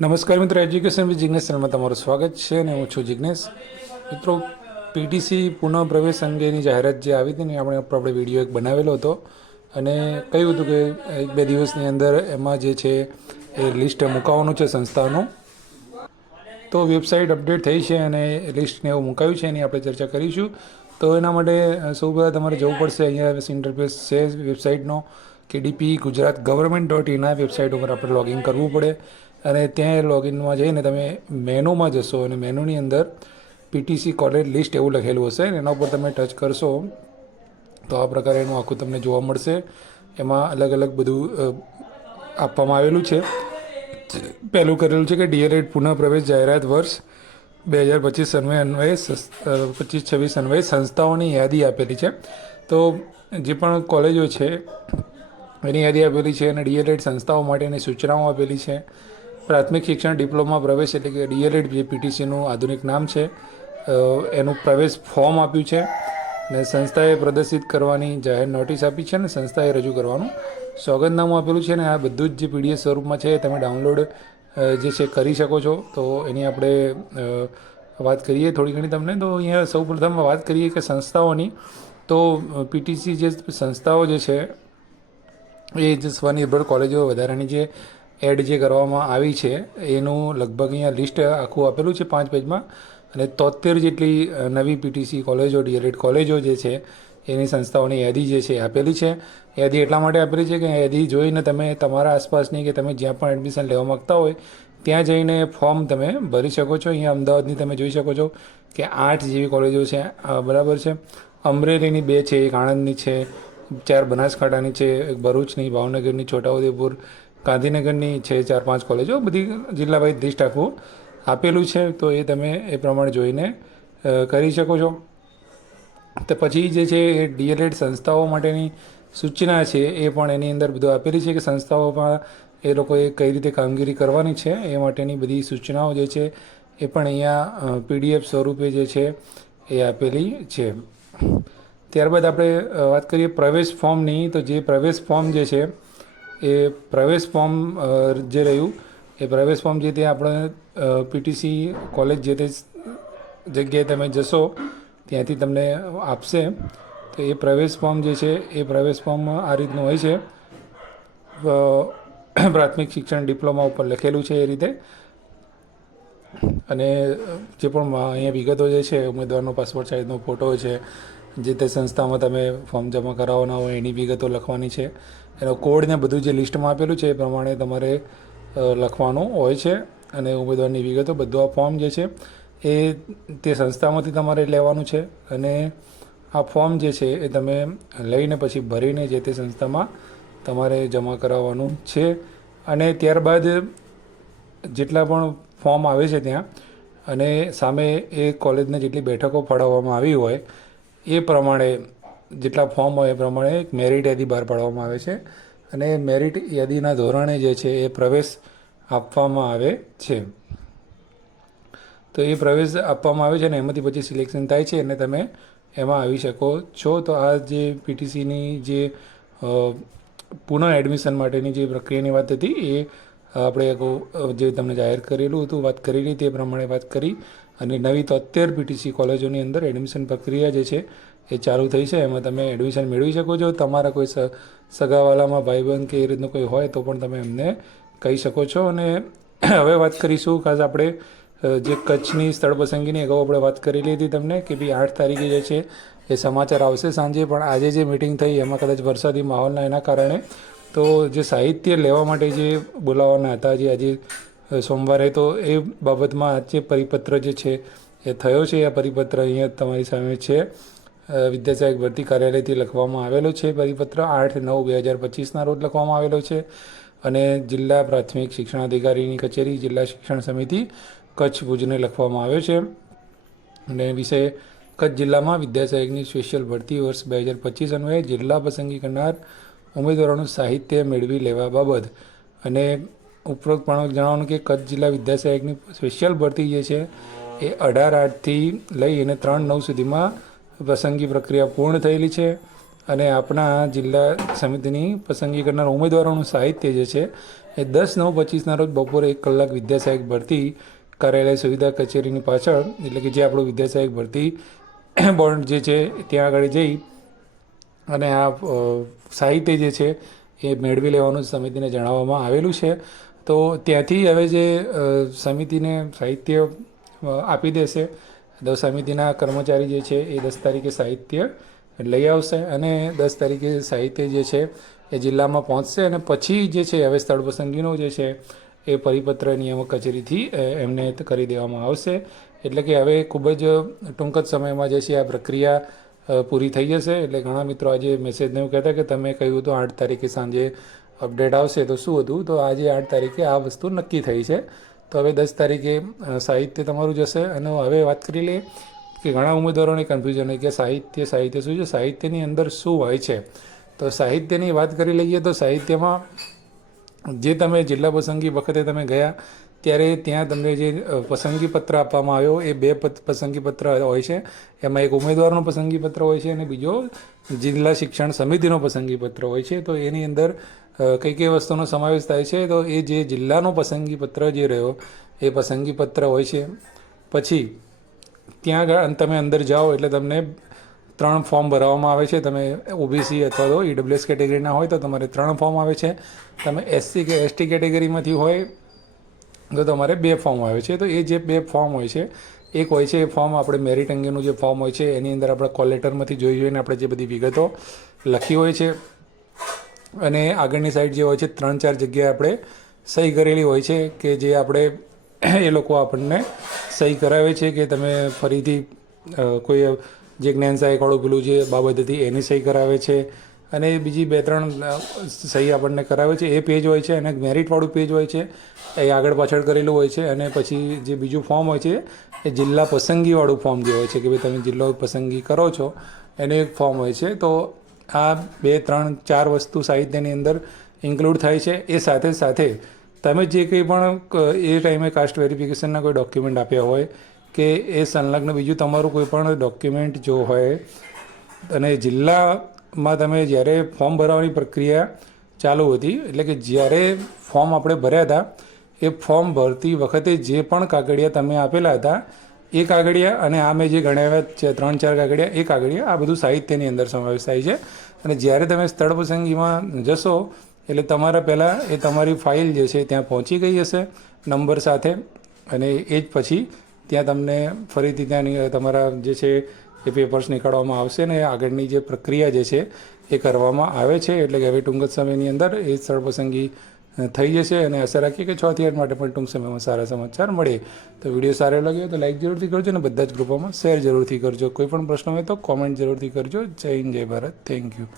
નમસ્કાર મિત્રો, education with Jignesh ચેનલમાં તમારું સ્વાગત છે અને હું છું જિગ્નેશ. મિત્રો, પીટીસી પુનઃ પ્રવેશ અંગેની જાહેરાત જે આવી હતી ને આપણે વિડીયો એક બનાવેલો હતો અને કહ્યું હતું કે 1-2 દિવસની અંદર એમાં જે છે એ લિસ્ટ મુકાવવાનું છે સંસ્થાઓનું. તો વેબસાઇટ અપડેટ થઈ છે અને લિસ્ટને એવું મુકાયું છે એની આપણે ચર્ચા કરીશું. તો એના માટે સૌપ્રથમ તમારે જવું પડશે, અહીંયા ઇન્ટરફેસ છે વેબસાઇટનો KDP ગુજરાત government.in આ વેબસાઇટ ઉપર આપણે લોગિન કરવું પડે અને ત્યાં લોગિનમાં જઈને તમે મેનુમાં જશો અને મેનુની અંદર પીટીસી કોલેજ લિસ્ટ એવું લખેલું હશે અને એના ઉપર તમે ટચ કરશો તો આ પ્રકારે એનું આખું તમને જોવા મળશે. એમાં અલગ અલગ બધું આપવામાં આવેલું છે. પહેલું કરેલું છે કે DLED પુનઃ પ્રવેશ જાહેરાત વર્ષ 2025 અન્વયે 25-26 અન્વયે સંસ્થાઓની યાદી આપેલી છે. તો જે પણ કોલેજો છે એની યાદી આપેલી છે અને DLED સંસ્થાઓ માટેની સૂચનાઓ આપેલી છે. પ્રાથમિક શિક્ષણ ડિપ્લોમા પ્રવેશ એટલે કે DLED જે પીટીસીનું આધુનિક નામ છે એનું પ્રવેશ ફોર્મ આપ્યું છે અને સંસ્થાએ પ્રદર્શિત કરવાની જાહેર નોટિસ આપી છે અને સંસ્થાએ રજૂ કરવાનું સોગંદનામું આપેલું છે. અને આ બધું જ જે PDF સ્વરૂપમાં છે તમે ડાઉનલોડ જે છે કરી શકો છો. તો એની આપણે વાત કરીએ થોડી ઘણી તમને. તો અહીંયા સૌ પ્રથમ વાત કરીએ કે સંસ્થાઓની. તો પીટીસી જે સંસ્થાઓ જે છે એ જે સ્વનિર્ભર કોલેજો વધારાની જે એડ જે કરવામાં આવી છે એનું લગભગ અહીંયા લિસ્ટ આખું આપેલું છે 5 પેજમાં અને 73 જેટલી નવી પીટીસી કોલેજો DLED કોલેજો જે છે એની સંસ્થાઓની યાદી જે છે આપેલી છે. યાદી એટલા માટે આપેલી છે કે યાદી જોઈને તમે તમારા આસપાસની કે તમે જ્યાં પણ એડમિશન લેવા માગતા હોય ત્યાં જઈને ફોર્મ તમે ભરી શકો છો. અહીંયા અમદાવાદની તમે જોઈ શકો છો કે 8 જેવી કોલેજો છે, બરાબર છે. અમરેલીની 2 છે, એક આણંદની છે, 4 બનાસકાંઠાની છે, એક ભરૂચની, ભાવનગરની, છોટાઉદેપુર, ગાંધીનગરની છે, 4-5 કોલેજો. બધી જિલ્લા વાઇઝ લિસ્ટ આખું આપેલું છે. તો એ તમે એ પ્રમાણે જોઈને કરી શકો છો. તો પછી જે છે એ DLED સંસ્થાઓ માટેની સૂચના છે એ પણ એની અંદર બધું આપેલી છે કે સંસ્થાઓમાં એ લોકોએ કઈ રીતે કામગીરી કરવાની છે એ માટેની બધી સૂચનાઓ જે છે એ પણ અહીંયા PDF સ્વરૂપે જે છે એ આપેલી છે. ત્યારબાદ આપણે વાત કરીએ પ્રવેશ ફોર્મની. તો જે પ્રવેશ ફોર્મ જે છે એ પ્રવેશ ફોર્મ જે રહ્યું એ પ્રવેશ ફોર્મ જે તે આપણે પીટીસી કોલેજ જે તે જગ્યાએ તમે જશો ત્યાંથી તમને આપશે. તો એ પ્રવેશ ફોર્મ જે છે એ પ્રવેશ ફોર્મ આ રીતનું હોય છે. પ્રાથમિક શિક્ષણ ડિપ્લોમા ઉપર લખેલું છે એ રીતે. અને જે પણ અહીંયા વિગતો જે છે ઉમેદવારનો પાસપોર્ટ સાઇઝનો ફોટો છે, જે તે સંસ્થામાં તમે ફોર્મ જમા કરાવવાના હોય એની વિગતો લખવાની છે, એનો કોડ ને બધું જે લિસ્ટમાં આપેલું છે એ પ્રમાણે તમારે લખવાનું હોય છે. અને ઉમેદવારની વિગતો બધું આ ફોર્મ જે છે એ તે સંસ્થામાંથી તમારે લેવાનું છે અને આ ફોર્મ જે છે એ તમે લઈને પછી ભરીને જે તે સંસ્થામાં તમારે જમા કરાવવાનું છે. અને ત્યારબાદ જેટલા પણ ફોર્મ આવે છે ત્યાં અને સામે એ કોલેજને જેટલી બેઠકો ફાળવવામાં આવી હોય એ પ્રમાણે જેટલા ફોર્મ હોય એ પ્રમાણે એક મેરિટ યાદી બહાર પાડવામાં આવે છે અને મેરિટ યાદીના ધોરણે જે છે એ પ્રવેશ આપવામાં આવે છે. તો એ પ્રવેશ આપવામાં આવે છે અને એમાંથી પછી સિલેક્શન થાય છે અને તમે એમાં આવી શકો છો. તો આ જે પીટીસીની જે પુનઃ એડમિશન માટેની જે પ્રક્રિયાની વાત હતી એ આપણે જે તમને જાહેર કરેલું હતું વાત કરેલી તે પ્રમાણે વાત કરી. અને નવી 73 પીટીસી કોલેજોની અંદર એડમિશન પ્રક્રિયા જે છે એ ચાલુ થઈ છે. એમાં તમે એડમિશન મેળવી શકો છો. તમારા કોઈ સગાવાલામાં ભાઈબંધ કે એ રીતનું કોઈ હોય તો પણ તમે એમને કહી શકો છો. અને હવે વાત કરીશું ખાસ આપણે જે કચ્છની સ્થળ પસંદગીની અગાઉ આપણે વાત કરેલી હતી તમને કે ભાઈ 8 તારીખે જે છે એ સમાચાર આવશે સાંજે. પણ આજે જે મિટિંગ થઈ એમાં કદાચ વરસાદી માહોલના એના કારણે તો જે સાહિત્ય લેવા માટે જે બોલાવવાના હતા જે આજે સોમવારે, તો એ બાબતમાં જે પરિપત્ર જે છે એ થયો છે. આ પરિપત્ર અહીંયા તમારી સામે છે. વિદ્યાસહાયક ભરતી કાર્યાલયથી લખવામાં આવેલો છે. પરિપત્ર 8/9/2025ના રોજ લખવામાં આવેલો છે અને જિલ્લા પ્રાથમિક શિક્ષણાધિકારીની કચેરી, જિલ્લા શિક્ષણ સમિતિ કચ્છ ભુજને લખવામાં આવ્યો છે. અને વિષય કચ્છ જિલ્લામાં વિદ્યાસહાયકની સ્પેશિયલ ભરતી વર્ષ 2025 અન્વયે જિલ્લા પસંદગી કરનાર ઉમેદવારોનું સાહિત્ય મેળવી લેવા બાબત. અને ઉપરોક્ત પણ જણાવવાનું કે કચ્છ જિલ્લા વિદ્યાસહાયકની સ્પેશિયલ ભરતી જે છે એ 18/8થી લઈ અને 3/9 સુધીમાં પસંદગી પ્રક્રિયા પૂર્ણ થયેલી છે. અને આપણા જિલ્લા સમિતિની પસંદગી કરનાર ઉમેદવારોનું સાહિત્ય જે છે એ 10/9/25ના રોજ બપોરે 1 કલાક વિદ્યા સહાયક ભરતી કાર્યાલય સુવિધા કચેરીની પાછળ, એટલે કે જે આપણું વિદ્યા સહાયક ભરતી બોર્ડ જે છે ત્યાં આગળ જઈ અને આ સાહિત્ય જે છે એ મેળવી લેવાનું સમિતિને જણાવવામાં આવેલું છે. તો ત્યાંથી હવે જે સમિતિને સાહિત્ય આપી દેશે, તો સમિતિના કર્મચારી જે છે એ 10 તારીખે સાહિત્ય લઈ આવશે અને 10 તારીખે સાહિત્ય જે છે એ જિલ્લામાં પહોંચશે અને પછી જે છે હવે સ્થળ પસંદગીનો જે છે એ પરિપત્ર નિયામક કચેરીથી એમને કરી દેવામાં આવશે. એટલે કે હવે ખૂબ જ ટૂંક જ સમયમાં જે છે આ પ્રક્રિયા પૂરી થઈ જશે. એટલે ઘણા મિત્રો આજે મેસેજને એવું કહેતા કે તમે કહ્યું હતું 8 તારીખે સાંજે અપડેટ આવશે, તો શું હતું? તો આજે 8 તારીખે આ વસ્તુ નક્કી થઈ છે. તો હવે 10 તારીખે સાહિત્ય તમારું જશે. અને હવે વાત કરી લઈએ કે ઘણા ઉમેદવારોને કન્ફ્યુઝન હોય કે સાહિત્ય શું છે, સાહિત્યની અંદર શું હોય છે. તો સાહિત્યની વાત કરી લઈએ તો સાહિત્યમાં જે તમે જિલ્લા પસંદગી વખતે તમે ગયા ત્યારે ત્યાં તમને જે પસંદગી પત્ર આપવામાં આવ્યો એ 2 પસંદગી પત્ર હોય છે. એમાં એક ઉમેદવારનો પસંદગી પત્ર હોય છે અને બીજો જિલ્લા શિક્ષણ સમિતિનો પસંદગી પત્ર હોય છે. તો એની અંદર કઈ કઈ વસ્તુનો સમાવેશ થાય છે, તો એ જે જિલ્લાનો પસંદગી પત્ર જે રહ્યો એ પસંદગી પત્ર હોય છે. પછી ત્યાં તમે અંદર જાઓ એટલે તમને 3 ફોર્મ ભરવામાં આવે છે. તમે ઓબીસી અથવા તો ઈડબ્લ્યુએસ કેટેગરીના હોય તો તમારે 3 ફોર્મ આવે છે. તમે એસસી કે એસટી કેટેગરીમાંથી હોય તો તમારે 2 ફોર્મ આવે છે. તો એ જે 2 ફોર્મ હોય છે, એક હોય છે એ ફોર્મ આપણે મેરિટ અંગેનું જે ફોર્મ હોય છે એની અંદર આપણે કોલ લેટરમાંથી જોઈને આપણે જે બધી વિગતો લખી હોય છે અને આગળની સાઈડ જે હોય છે 3-4 જગ્યાએ આપણે સહી કરેલી હોય છે કે જે આપણે એ લોકો આપણને સહી કરાવે છે કે તમે ફરીથી કોઈ જે જ્ઞાન સહાયકવાળું પેલું જે બાબત હતી એની સહી કરાવે છે અને બીજી 2-3 સહી આપણને કરાવે છે. એ પેજ હોય છે અને મેરિટવાળું પેજ હોય છે એ આગળ પાછળ કરેલું હોય છે. અને પછી જે બીજું ફોર્મ હોય છે એ જિલ્લા પસંદગીવાળું ફોર્મ જે હોય છે કે ભાઈ તમે જિલ્લો પસંદગી કરો છો એનું એક ફોર્મ હોય છે. તો આ 2-3-4 વસ્તુ સાહિત્યની અંદર ઇન્ક્લુડ થાય છે. એ સાથે સાથે તમે જે કંઈ પણ એ ટાઈમે કાસ્ટ વેરિફિકેશનના કોઈ ડોક્યુમેન્ટ આપ્યા હોય કે એ સંલગ્ન બીજું તમારું કોઈ પણ ડોક્યુમેન્ટ જો હોય અને જિલ્લામાં તમે જ્યારે ફોર્મ ભરવાની પ્રક્રિયા ચાલુ હતી, એટલે કે જ્યારે ફોર્મ આપણે ભર્યા હતા એ ફોર્મ ભરતી વખતે જે પણ કાગળિયા તમે આપેલા હતા એ કાગળિયા અને આ મેં જે ગણાવ્યા છે 3-4 કાગળિયા, એ કાગળિયા આ બધું સાહિત્યની અંદર સમાવેશ થાય છે. અને જ્યારે તમે સ્થળ પસંદગીમાં જશો એટલે તમારા પહેલાં એ તમારી ફાઇલ જે છે ત્યાં પહોંચી ગઈ હશે નંબર સાથે અને એ જ પછી ત્યાં તમને ફરીથી ત્યાં તમારા જે છે એ પેપર્સ નીકાળવામાં આવશે ને આગળની જે પ્રક્રિયા જે છે એ કરવામાં આવે છે. એટલે કે હવે ટૂંક જ સમયની અંદર એ સ્થળ પસંદગી થઈ જશે અને આશા રાખીએ કે 6 થી 8 માટે પણ ટૂંક સમયમાં સારા સમાચાર મળે. તો વિડીયો સારો લાગ્યો તો લાઇક જરૂરથી કરજો અને બધા જ ગ્રુપોમાં શેર જરૂરથી કરજો. કોઈ પણ પ્રશ્ન હોય તો કોમેન્ટ જરૂરથી કરજો. જય હિન્દ, જય ભારત. Thank you.